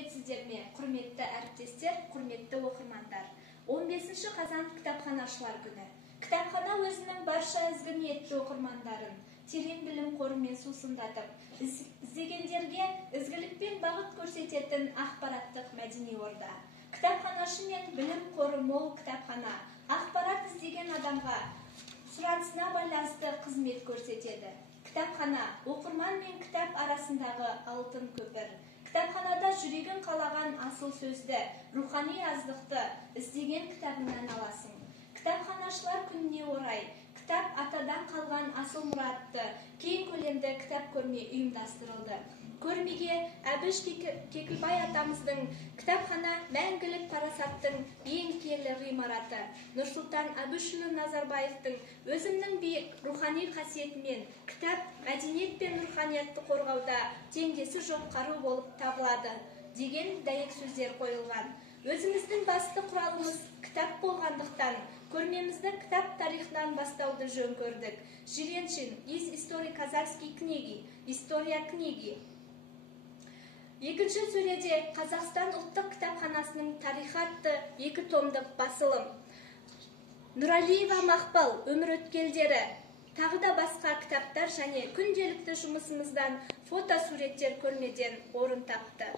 келесіздер ме, құрметті әріптестер, құрметті оқырмандар. 15 қазан кітапханашылар күні. Кітапхана өзінің барша ізгі ниетті оқырмандарын терең білім қорымен сусындатып, іздегендерге ізгілікпен бағыт көрсететін ақпараттық мәдени орда. Кітапханашы мен білім қоры мол кітапхана ақпарат іздеген адамға сұранысына байланысты қызмет көрсетеді. Кітапхана оқырман мен кітап арасындағы алтын көпір. Кітапханада жүрегін қалаған асыл сөзді, рухани аздықты іздеген кітабыңнан аласың. Кітапханашылар күніне орай кітап атадан қалған асыл мұратты кең көлемді кітап көрме ұйымдастырылды. Көрмеге Әбіш Кекілбай атамыздың кітапхана мәңгілік парасаттың ең киелі ғимараты, Нұрсұлтан Әбішұлы Назарбаевтың өзімнің биік рухани қасиетімен кітап мәдениет пен руханиятты қорғауда теңдесі жоқ қару болып табылады деген дәйек сөздер қойылған. Өзіміздің басты құралымыз кітап болғандықтан көрмемізді кітап тарихынан бастауды жөн көрдік. Жиреншин из истории казахской книги, история книги. Екінші сөреде Қазақстан ұлттық кітапханасының тарихы атты 2 томдық басылым. Нұралиева Мақпал өмір өткелдері, тағы да басқа кітаптар және күнделікті жұмысымыздан фотосуреттер көрмеден орын тапты.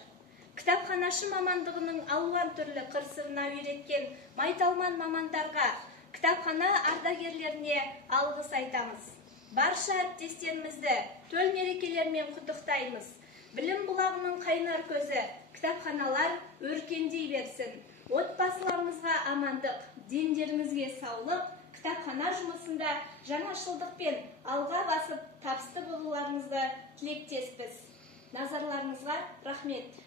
Кітапханашы мамандығының алуан түрлі қыр-сырына үйреткен майталман мамандарға, кітапхана ардагерлеріне алғыс айтамыз. Барша әріптестерімізді төл мерекелермен құттықтаймыз. Білім бұлағының қайнар көзі, кітапханалар өркендей берсін. Отбасыларыңызға амандық, дендеріңізге саулық, кітапхана жұмысында жаңашылдықпен алға басып табысты болуларыңызды тілектеспіз. Назарларыңызға рахмет.